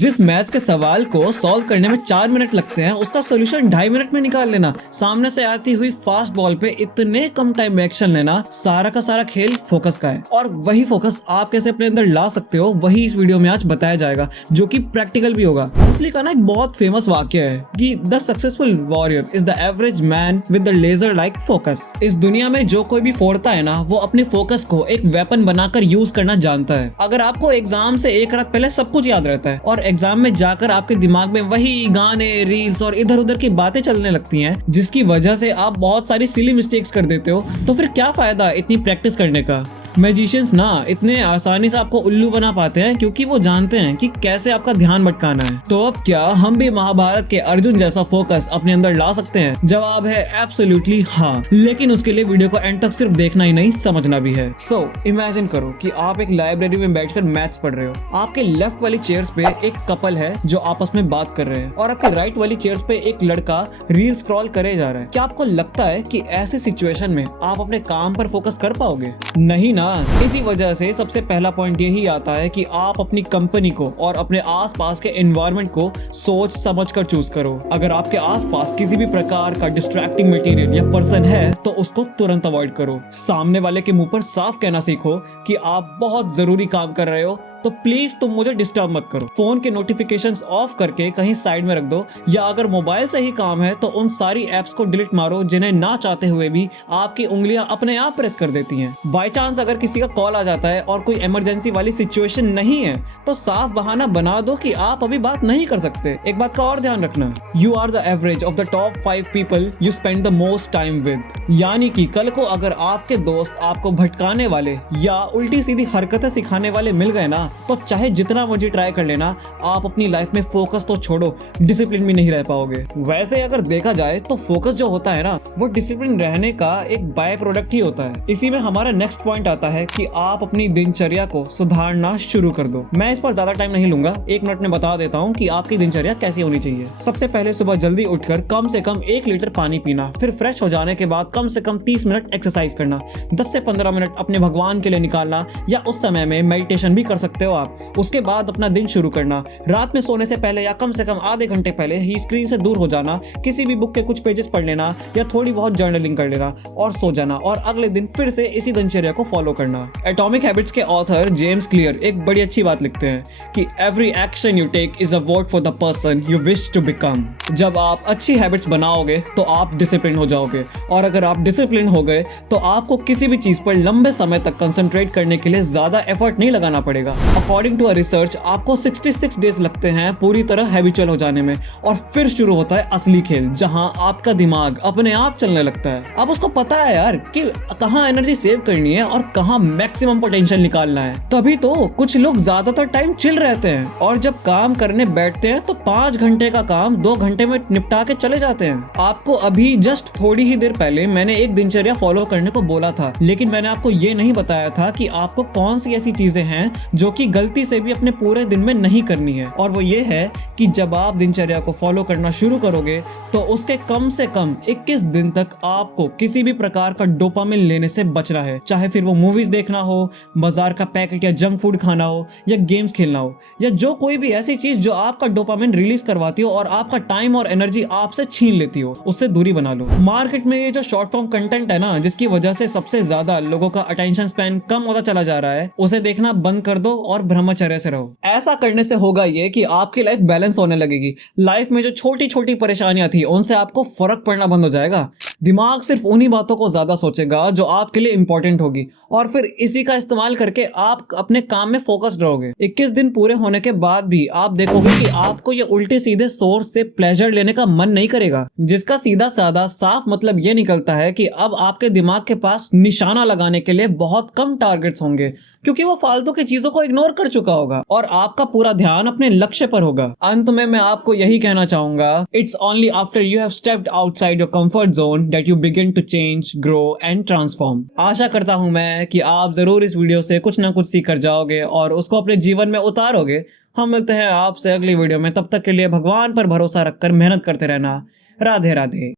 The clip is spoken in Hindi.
जिस मैथ्स के सवाल को सॉल्व करने में 4 मिनट लगते हैं उसका सोल्यूशन 2.5 मिनट में निकाल लेना, सामने से आती हुई फास्ट बॉल पे इतने कम टाइम में एक्शन लेना, सारा का सारा खेल फोकस का है। और वही फोकस आप कैसे अपने अंदर ला सकते हो वही इस वीडियो में आज बताया जाएगा, जो कि प्रैक्टिकल भी होगा। इसलिए का ना एक बहुत फेमस वाक्य है कि the successful warrior is the average man with the laser like focus. इस दुनिया में जो कोई भी फोड़ता है ना, वो अपने फोकस को एक वेपन बनाकर यूज करना जानता है। अगर आपको एग्जाम से एक रात पहले सब कुछ याद रहता है और एग्जाम में जाकर आपके दिमाग में वही गाने, रील्स और इधर उधर की बातें चलने लगती हैं, जिसकी वजह से आप बहुत सारी सिली मिस्टेक्स कर देते हो, तो फिर क्या फायदा इतनी प्रैक्टिस करने का। मैजिशियंस ना इतने आसानी से आपको उल्लू बना पाते हैं क्योंकि वो जानते हैं कि कैसे आपका ध्यान भटकाना है। तो अब क्या हम भी महाभारत के अर्जुन जैसा फोकस अपने अंदर ला सकते हैं? जवाब है एब्सोल्युटली हाँ, लेकिन उसके लिए वीडियो को एंड तक सिर्फ देखना ही नहीं, समझना भी है। सो इमेजिन करो कि आप एक लाइब्रेरी में बैठकर मैथ्स पढ़ रहे हो। आपके लेफ्ट वाली चेयर्स पे एक कपल है जो आपस में बात कर रहे हैं और आपके राइट वाली चेयर्स पे एक लड़का रील स्क्रॉल करे जा रहा है। क्या आपको लगता है कि ऐसी सिचुएशन में आप अपने काम पर फोकस कर पाओगे? नहीं। इसी वजह से सबसे पहला पॉइंट यही आता है कि आप अपनी कंपनी को और अपने आसपास के एनवायरनमेंट को सोच समझ कर चूज करो। अगर आपके आसपास किसी भी प्रकार का डिस्ट्रैक्टिंग मटेरियल या पर्सन है तो उसको तुरंत अवॉइड करो। सामने वाले के मुंह पर साफ कहना सीखो कि आप बहुत जरूरी काम कर रहे हो, तो प्लीज तुम मुझे डिस्टर्ब मत करो। फोन के नोटिफिकेशंस ऑफ करके कहीं साइड में रख दो, या अगर मोबाइल से ही काम है तो उन सारी एप्स को डिलीट मारो जिन्हें ना चाहते हुए भी आपकी उंगलियां अपने आप प्रेस कर देती हैं। बाय चांस अगर किसी का कॉल आ जाता है और कोई इमरजेंसी वाली सिचुएशन नहीं है तो साफ बहाना बना दो कि आप अभी बात नहीं कर सकते। एक बात का और ध्यान रखना, you are the average of the top 5 people you spend the most time with. यानी कि कल को अगर आपके दोस्त आपको भटकाने वाले या उल्टी सीधी हरकतें सिखाने वाले मिल गए ना, तो चाहे जितना मर्जी ट्राई कर लेना, आप अपनी लाइफ में फोकस तो छोड़ो, डिसिप्लिन भी नहीं रह पाओगे। वैसे अगर देखा जाए तो फोकस जो होता है ना, वो डिसिप्लिन रहने का एक बाय प्रोडक्ट ही होता है। इसी में हमारा नेक्स्ट पॉइंट आता है कि आप अपनी दिनचर्या को सुधारना शुरू कर दो। मैं इस पर ज्यादा टाइम नहीं लूंगा, 1 मिनट में बता देता हूँ कि आपकी दिनचर्या कैसी होनी चाहिए। सबसे पहले सुबह जल्दी उठकर कम से कम 1 लीटर पानी पीना, फिर फ्रेश हो जाने के बाद कम से कम 30 मिनट एक्सरसाइज करना, 10 से 15 मिनट अपने भगवान के लिए निकालना, या उस समय में मेडिटेशन भी कर सकते हो आप। उसके बाद अपना दिन शुरू करना। रात में सोने से पहले या कम से कम आधे घंटे पहले ही स्क्रीन से दूर हो जाना, किसी भी बुक के कुछ पेजेस पढ़ लेना या थोड़ी बहुत जर्नलिंग कर लेना और सो जाना, और अगले दिन फिर से इसी दिनचर्या को फॉलो करना। एटॉमिक हैबिट्स के ऑथर जेम्स क्लियर एक बड़ी अच्छी बात लिखते हैं कि every action you take is a vote for the person you wish to become. जब आप अच्छी हैबिट्स बनाओगे तो आप डिसिप्लिन हो जाओगे, और अगर आप डिसिप्लिन हो गए तो आपको किसी भी चीज पर लंबे समय तक कंसंट्रेट करने के लिए ज्यादा एफर्ट नहीं लगाना पड़ेगा। अकॉर्डिंग टू रिसर्च आपको 66 डेज लगते हैं पूरी तरह हैबिचुअल हो जाने में, और फिर शुरू होता है असली खेल, जहां आपका दिमाग अपने आप चलने लगता है। अब उसको पता है यार कि कहां एनर्जी सेव करनी है और कहां मैक्सिमम पोटेंशियल निकालना है। तभी तो कुछ लोग ज्यादातर टाइम चिल रहते हैं और जब काम करने बैठते हैं तो 5 घंटे का काम 2 घंटे में निपटा के चले जाते हैं। आपको अभी जस्ट थोड़ी ही देर पहले मैंने एक दिनचर्या फॉलो करने को बोला था, लेकिन मैंने आपको ये नहीं बताया था कि आपको कौन सी ऐसी चीजें हैं जो कि गलती से भी अपने पूरे दिन में नहीं करनी है। और वो ये है कि जब आप दिनचर्या को फॉलो करना शुरू करोगे तो उसके कम से कम 21 दिन तक आपको किसी भी प्रकार का डोपामिन लेने से बचना है। चाहे फिर वो मूवीज देखना हो, बाजार का पैकेट या जंक फूड खाना हो, या गेम्स खेलना हो, या जो कोई भी ऐसी चीज जो आपका डोपामिन रिलीज करवाती हो और आपका टाइम और एनर्जी आपसे छीन लेती हो, उससे दूरी बना लो। मार्केट में ये जो शॉर्ट फॉर्म कंटेंट है ना, जिसकी वजह से सबसे ज्यादा लोगों का अटेंशन स्पैन कम होता चला जा रहा है, उसे देखना बंद कर दो और ब्रह्मचर्य से रहो। ऐसा करने से होगा ये कि आपकी लाइफ बैलेंस होने लगेगी। लाइफ में जो छोटी छोटी परेशानियां थी उनसे आपको फर्क पड़ना बंद हो जाएगा। दिमाग सिर्फ उन्हीं बातों को ज्यादा सोचेगा जो आपके लिए इंपॉर्टेंट होगी, और फिर इसी का इस्तेमाल करके आप अपने काम में फोकस्ड रहोगे। 21 दिन पूरे होने के बाद भी आप देखोगे कि आपको ये उल्टे सीधे सोर्स से प्लेजर लेने का मन नहीं करेगा, जिसका सीधा साधा साफ मतलब ये निकलता है कि अब आपके दिमाग के पास निशाना लगाने के लिए बहुत कम टारगेट्स होंगे, क्योंकि वो फालतू की चीजों को इग्नोर कर चुका होगा और आपका पूरा ध्यान अपने लक्ष्य पर होगा। अंत में मैं आपको यही कहना चाहूंगा, it's only after you have stepped outside your comfort zone that you begin to change, grow and transform. आशा करता हूं मैं कि आप जरूर इस वीडियो से कुछ ना कुछ सीख कर जाओगे और उसको अपने जीवन में उतारोगे। हम मिलते हैं आपसे अगली वीडियो में, तब तक के लिए भगवान पर भरोसा रखकर मेहनत करते रहना। राधे राधे।